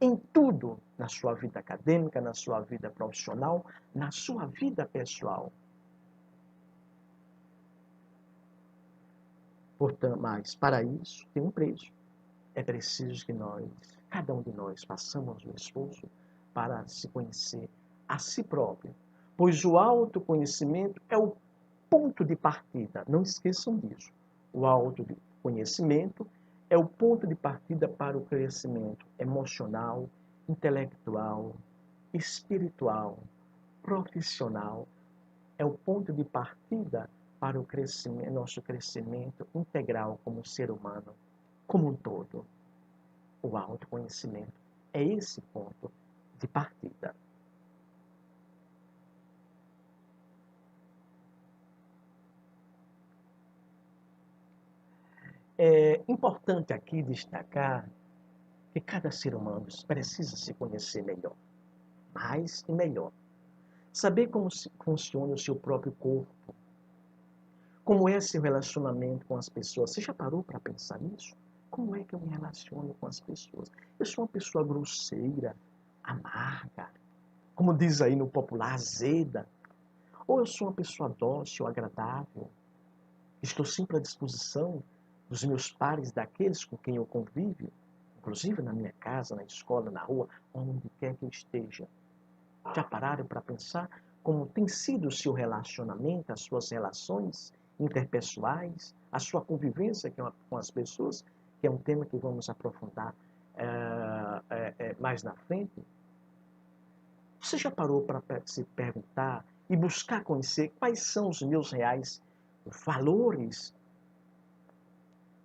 em tudo, na sua vida acadêmica, na sua vida profissional, na sua vida pessoal. Portanto, mas para isso tem um preço. É preciso que cada um de nós, façamos um esforço para se conhecer a si próprio, pois o autoconhecimento é o ponto de partida. Não esqueçam disso. O autoconhecimento é o ponto de partida para o crescimento emocional, intelectual, espiritual, profissional. É o ponto de partida para o crescimento, nosso crescimento integral como ser humano, como um todo. O autoconhecimento é esse ponto de partida. É importante aqui destacar que cada ser humano precisa se conhecer melhor, mais e melhor. Saber como funciona o seu próprio corpo, como é seu relacionamento com as pessoas. Você já parou para pensar nisso? Como é que eu me relaciono com as pessoas? Eu sou uma pessoa grosseira, amarga, como diz aí no popular, azeda. Ou eu sou uma pessoa dócil, agradável, estou sempre à disposição dos meus pares, daqueles com quem eu convivo, inclusive na minha casa, na escola, na rua, onde quer que eu esteja. Já pararam para pensar como tem sido o seu relacionamento, as suas relações interpessoais, a sua convivência com as pessoas, que é um tema que vamos aprofundar mais na frente? Você já parou para se perguntar e buscar conhecer quais são os meus reais valores?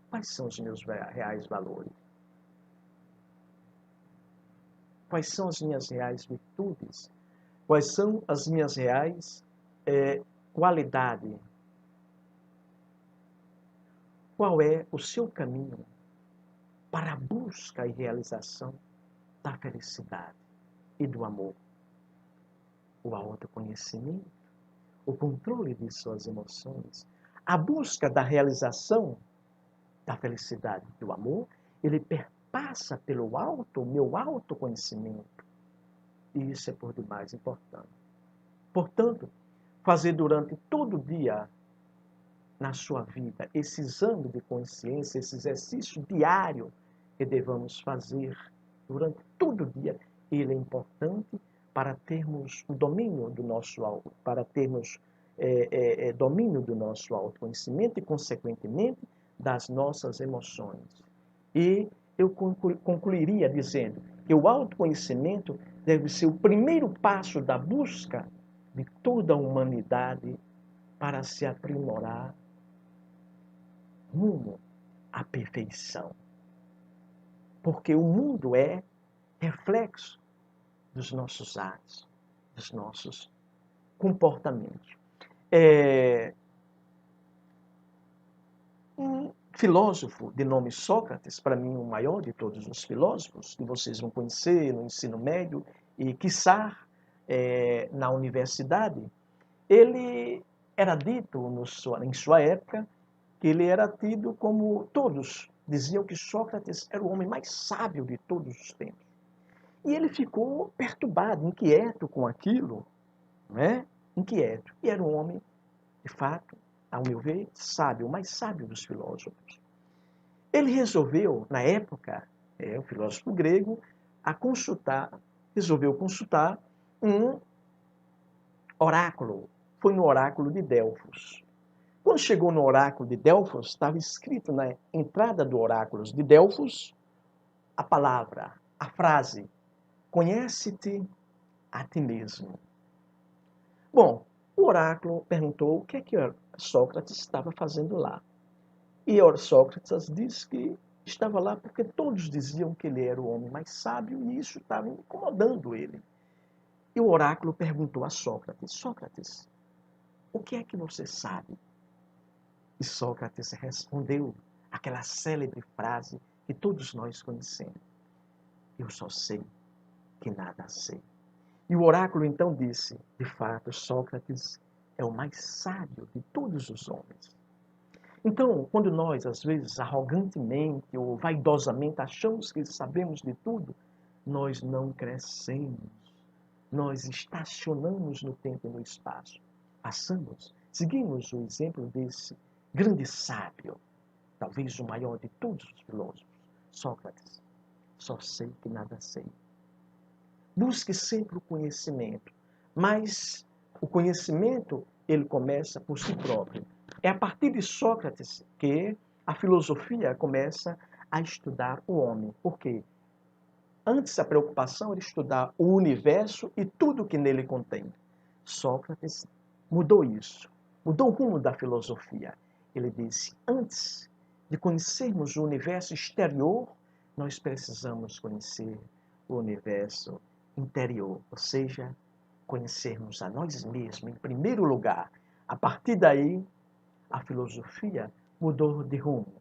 Quais são os meus reais valores? Quais são as minhas reais virtudes? Quais são as minhas reais qualidades? Qual é o seu caminho para a busca e realização da felicidade e do amor? O autoconhecimento, o controle de suas emoções, a busca da realização da felicidade e do amor, ele perpassa pelo meu autoconhecimento. E isso é por demais importante. Portanto, fazer durante todo o dia na sua vida esse exame de consciência, esse exercício diário que devemos fazer durante todo o dia, ele é importante para termos o domínio do nosso para termos domínio do nosso autoconhecimento e, consequentemente, das nossas emoções. E eu concluiria dizendo que o autoconhecimento deve ser o primeiro passo da busca de toda a humanidade para se aprimorar rumo à perfeição. Porque o mundo é reflexo dos nossos atos, dos nossos comportamentos. Um filósofo de nome Sócrates, para mim o maior de todos os filósofos, que vocês vão conhecer no ensino médio e, quiçá, na universidade, ele era dito em sua época que ele era tido como todos diziam que Sócrates era o homem mais sábio de todos os tempos. E ele ficou perturbado, inquieto com aquilo, né? Inquieto. E era um homem, de fato, ao meu ver, sábio, o mais sábio dos filósofos. Ele resolveu, na época, o filósofo grego, resolveu consultar um oráculo. Foi no oráculo de Delfos. Quando chegou no oráculo de Delfos, estava escrito na entrada do oráculo de Delfos a palavra, a frase: conhece-te a ti mesmo. Bom, o oráculo perguntou o que é que Sócrates estava fazendo lá. E Sócrates disse que estava lá porque todos diziam que ele era o homem mais sábio e isso estava incomodando ele. E o oráculo perguntou a Sócrates: Sócrates, o que é que você sabe? E Sócrates respondeu aquela célebre frase que todos nós conhecemos: eu só sei que nada sei. E o oráculo então disse: de fato, Sócrates é o mais sábio de todos os homens. Então, quando nós, às vezes, arrogantemente ou vaidosamente achamos que sabemos de tudo, nós não crescemos. Nós estacionamos no tempo e no espaço. Passamos, seguimos o exemplo desse grande sábio, talvez o maior de todos os filósofos, Sócrates. Só sei que nada sei. Busque sempre o conhecimento, mas o conhecimento ele começa por si próprio. É a partir de Sócrates que a filosofia começa a estudar o homem. Por quê? Antes a preocupação era estudar o universo e tudo que nele contém. Sócrates mudou isso, mudou o rumo da filosofia. Ele disse, antes de conhecermos o universo exterior, nós precisamos conhecer o universo interior, ou seja, conhecermos a nós mesmos em primeiro lugar. A partir daí, a filosofia mudou de rumo.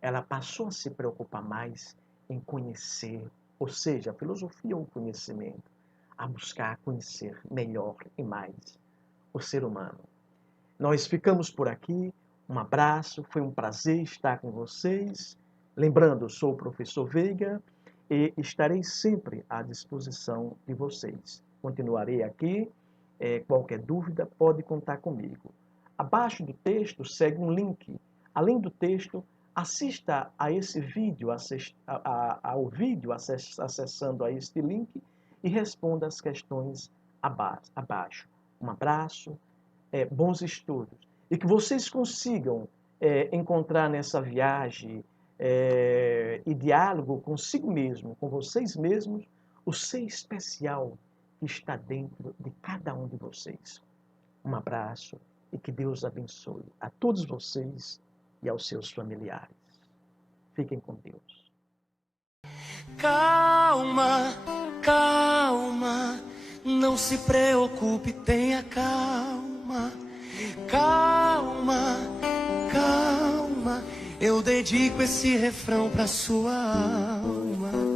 Ela passou a se preocupar mais em conhecer, ou seja, a filosofia é um conhecimento, a buscar conhecer melhor e mais o ser humano. Nós ficamos por aqui. Um abraço, foi um prazer estar com vocês. Lembrando, sou o professor Veiga e estarei sempre à disposição de vocês. Continuarei aqui. Qualquer dúvida, pode contar comigo. Abaixo do texto segue um link. Além do texto, assista a esse vídeo, ao vídeo acessando a este link e responda as questões abaixo. Um abraço, bons estudos. E que vocês consigam encontrar nessa viagem e diálogo consigo mesmo, com vocês mesmos, o ser especial que está dentro de cada um de vocês. Um abraço e que Deus abençoe a todos vocês e aos seus familiares. Fiquem com Deus. Calma, calma, não se preocupe, tenha calma. Calma, calma, eu dedico esse refrão pra sua alma.